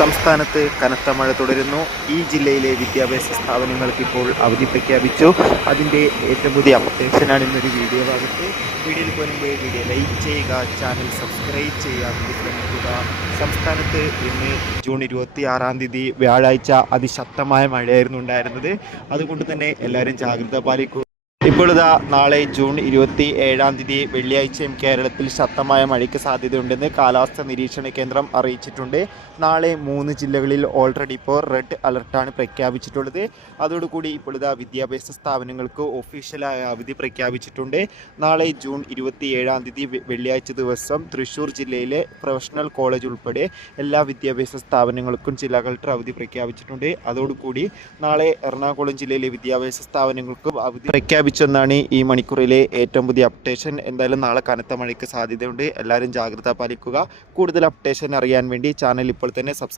സംസ്ഥാനത്ത് കനത്ത മഴ തുടരുന്നു. ഈ ജില്ലയിലെ വിദ്യാഭ്യാസ സ്ഥാപനങ്ങൾക്ക് ഇപ്പോൾ അവധി പ്രഖ്യാപിച്ചു. അതിൻ്റെ ഏറ്റവും പുതിയ അപ്ഡേഷനാണ് ഇന്നൊരു വീഡിയോ ഭാഗത്ത്. വീഡിയോയിൽ പോകുമ്പോൾ വീഡിയോ ലൈക്ക് ചെയ്യുക, ചാനൽ സബ്സ്ക്രൈബ് ചെയ്യാൻ ശ്രമിക്കുക. സംസ്ഥാനത്ത് ഇന്ന് ജൂൺ 26 വ്യാഴാഴ്ച അതിശക്തമായ മഴയായിരുന്നു ഉണ്ടായിരുന്നത്. അതുകൊണ്ട് തന്നെ എല്ലാവരും ജാഗ്രത പാലിക്കുക. ഇപ്പോൾ നാളെ ജൂൺ 27 വെള്ളിയാഴ്ചയും കേരളത്തിൽ ശക്തമായ മഴയ്ക്ക് സാധ്യതയുണ്ടെന്ന് കാലാവസ്ഥാ നിരീക്ഷണ കേന്ദ്രം അറിയിച്ചിട്ടുണ്ട്. നാളെ 3 ജില്ലകളിൽ ഓൾറെഡി ഇപ്പോൾ റെഡ് അലർട്ടാണ് പ്രഖ്യാപിച്ചിട്ടുള്ളത്. അതോടുകൂടി ഇപ്പോൾ വിദ്യാഭ്യാസ സ്ഥാപനങ്ങൾക്ക് ഒഫീഷ്യലായ അവധി പ്രഖ്യാപിച്ചിട്ടുണ്ട്. നാളെ ജൂൺ 27 വെള്ളിയാഴ്ച ദിവസം തൃശ്ശൂർ ജില്ലയിലെ പ്രൊഫഷണൽ കോളേജ് ഉൾപ്പെടെ എല്ലാ വിദ്യാഭ്യാസ സ്ഥാപനങ്ങൾക്കും ജില്ലാ കളക്ടർ അവധി പ്രഖ്യാപിച്ചിട്ടുണ്ട്. അതോടുകൂടി നാളെ എറണാകുളം ജില്ലയിലെ വിദ്യാഭ്യാസ സ്ഥാപനങ്ങൾക്കും അവധി പ്രഖ്യാപിച്ചെന്നാണ് ഈ മണിക്കൂറിലെ ഏറ്റവും പുതിയ അപ്ഡേഷൻ. എന്തായാലും നാളെ കനത്ത മഴയ്ക്ക് സാധ്യതയുണ്ട്. എല്ലാവരും ജാഗ്രത പാലിക്കുക. കൂടുതൽ അപ്ഡേഷൻ അറിയാൻ വേണ്ടി ചാനൽ ഇപ്പോൾ തന്നെ സബ്സ്ക്രൈബ്